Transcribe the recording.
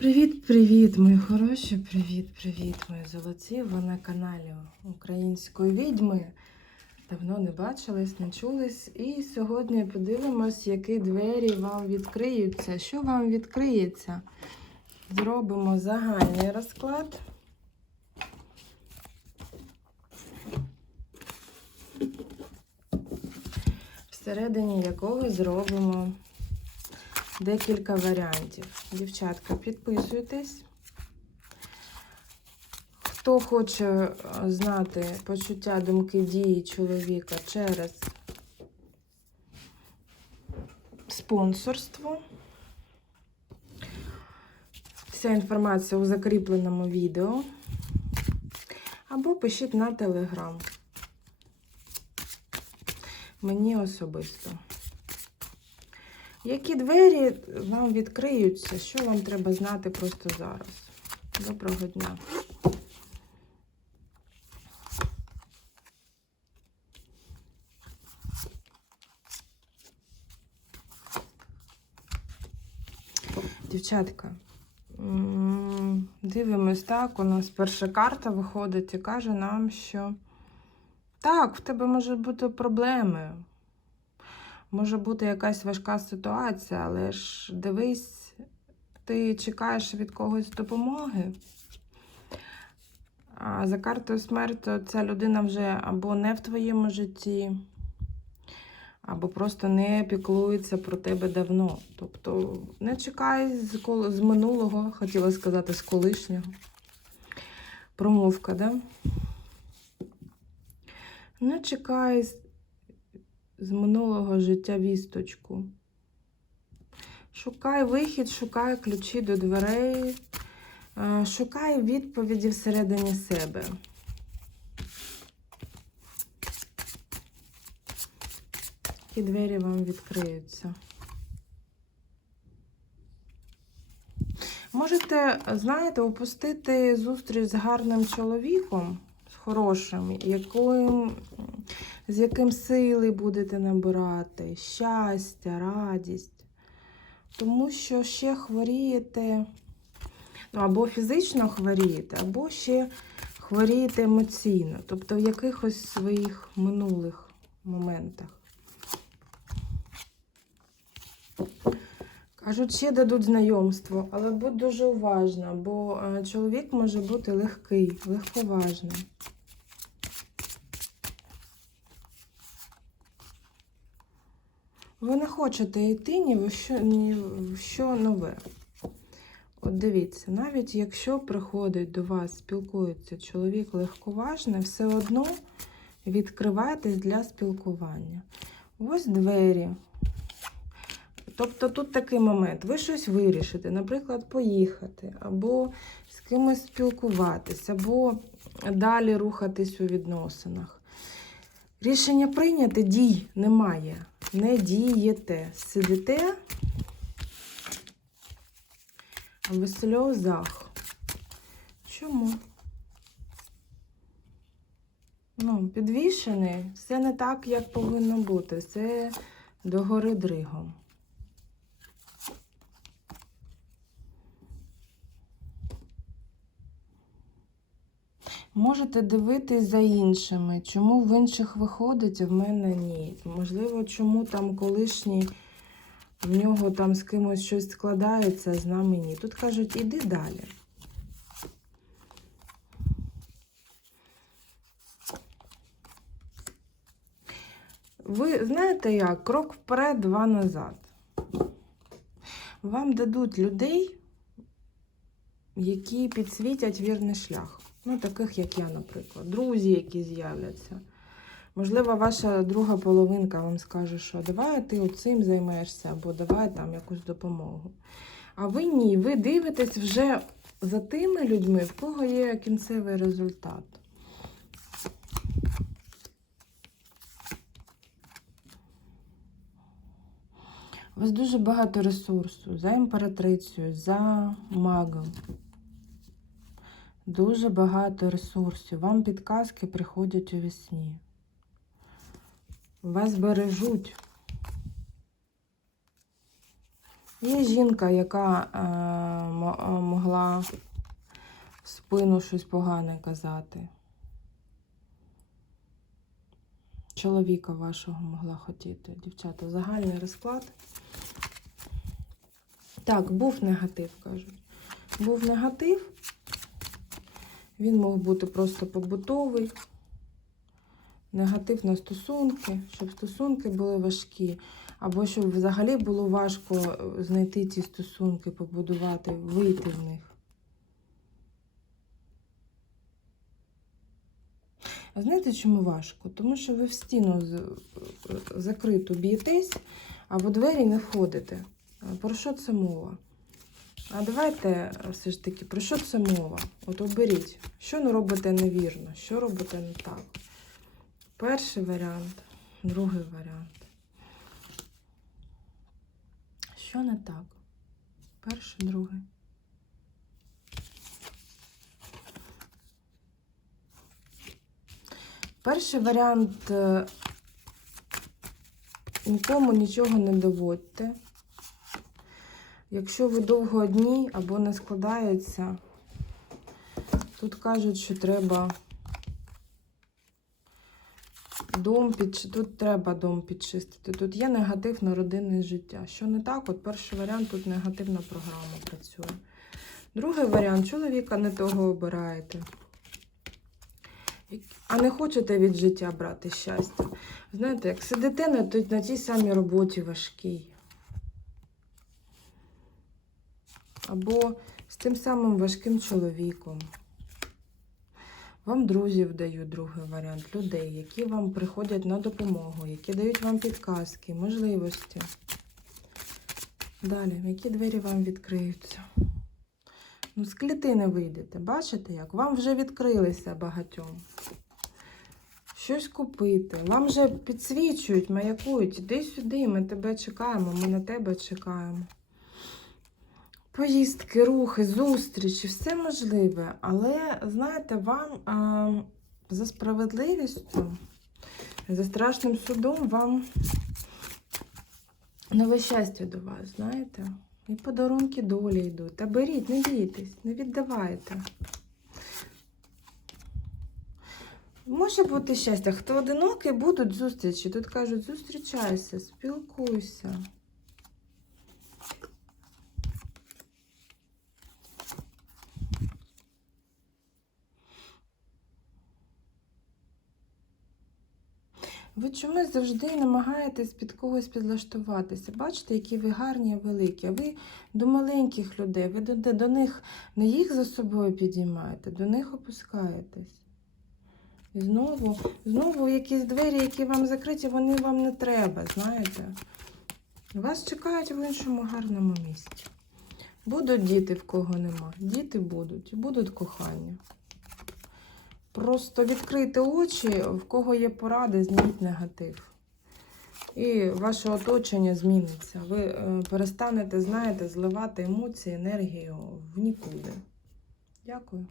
Привіт-привіт, мої хороші! Привіт-привіт, мої золоті! Ви на каналі Української відьми. Давно не бачились, не чулись. І сьогодні подивимось, які двері вам відкриються. Що вам відкриється? Зробимо загальний розклад. Всередині якого зробимо декілька варіантів. Дівчатка, підписуйтесь. Хто хоче е, знати почуття, думки, дії чоловіка через спонсорство. Вся інформація у закріпленому відео. Або пишіть на телеграм. Мені особисто. Які двері вам відкриються? Що вам треба знати просто зараз? Доброго дня. Дівчатка, дивимось так. У нас перша карта виходить і каже нам, що так, в тебе можуть бути проблеми. Може бути якась важка ситуація, але ж дивись, ти чекаєш від когось допомоги. А за картою смерті ця людина вже або не в твоєму житті, або просто не піклується про тебе давно. Тобто не чекай з, кол- з минулого, хотіла сказати, з колишнього. Промовка, да? Не чекай з- минулого життя вісточку. Шукай вихід, шукай ключі до дверей, е, шукай відповіді всередині себе. Які двері вам відкриються. Можете, знаєте, упустити зустріч з гарним чоловіком, з хорошим, яким, з яким сили будете набирати, щастя, радість. Тому що ще хворієте, ну, або фізично хворієте, або ще хворієте емоційно, тобто в якихось своїх минулих моментах. Кажуть, ще дадуть знайомство, але будь дуже уважна, бо е, чоловік може бути легкий, легковажний. Ви не хочете йти ні в що, ні в що нове. От дивіться, навіть якщо приходить до вас, спілкується чоловік легковажний, все одно відкривайтесь для спілкування. Ось двері. Тобто тут такий момент, ви щось вирішите, наприклад, поїхати, або з кимось спілкуватись, або далі рухатись у відносинах. Рішення прийняте, дій немає. Не дієте. Сидите в сльозах. Чому? Ну, підвішений, все не так, як повинно бути. Все догори дригом. Можете дивитись за іншими, чому в інших виходить, а в мене ні. Можливо, чому там колишній в нього там з кимось щось складається, з нами ні. Тут кажуть, іди далі. Ви знаєте як? Крок вперед, два назад. Вам дадуть людей, які підсвітять вірний шлях. Ну, таких, як я, наприклад. Друзі, які з'являться. Можливо, ваша друга половинка вам скаже, що давай ти оцим займаєшся, або давай там якусь допомогу. А ви ні, ви дивитесь вже за тими людьми, в кого є кінцевий результат. У вас дуже багато ресурсу за імператрицею, за магом. Дуже багато ресурсів. Вам підказки приходять у вісні. Вас бережуть. Є жінка, яка е, е, могла в спину щось погане казати. Чоловіка вашого могла хотіти. Дівчата, загальний розклад. Так, був негатив, кажуть. Був негатив. Він мог бути просто побутовий. Негатив на стосунки, щоб стосунки були важкі, або щоб взагалі було важко е, знайти ці стосунки, побудувати, вийти в них. А знаєте, чому важко? Тому що ви в стіну е, закриту б'єтесь, а в двері не входите. Про що це мова? А давайте е, все ж таки, про що це мова? От оберіть, що не робите невірно, що робите не так. Перший варіант, другий варіант. Що не так? Перший, другий. Перший варіант е, нікому нічого не доводьте. Якщо ви довго одні або не складається, тут кажуть, що треба дом під... тут треба дом підчистити. Тут є негатив на родинне життя. Що не так? От перший варіант тут негативна програма працює. Другий варіант чоловіка не того обираєте. А не хочете від життя брати щастя. Знаєте, як сидите на тій самій роботі важкій. Або з тим самим важким чоловіком. Вам друзів дають другий варіант, людей, які вам приходять на допомогу, які дають вам підказки, можливості. Далі, які двері вам відкриються? Ну, з клітини вийдете, бачите як? Вам вже відкрилися багатьом. Щось купити. Вам вже підсвічують, маякують. Іди сюди, ми тебе чекаємо, ми на тебе чекаємо. Поїздки, рухи, зустрічі, все можливе. Але, знаєте, вам а, за справедливістю, за страшним судом вам нове щастя до вас, знаєте? І подарунки долі йдуть. Та беріть, не бійтесь, не віддавайте. Може бути щастя. Хто одинокий, будуть зустрічі. Тут кажуть, зустрічайся, спілкуйся. Ви чомусь завжди намагаєтесь під когось підлаштуватися. Бачите, які ви гарні і великі. Ви до маленьких людей, ви до, до них не їх за собою підіймаєте, до них опускаєтесь. І знову, знову якісь двері, які вам закриті, вони вам не треба, знаєте. Вас чекають в іншому гарному місці. Будуть діти, в кого нема. Діти будуть, будуть кохання. Просто відкрийте очі, в кого є поради, зніміть негатив. І ваше оточення зміниться. Ви е, перестанете, знаєте, зливати емоції, енергію в нікуди. Дякую.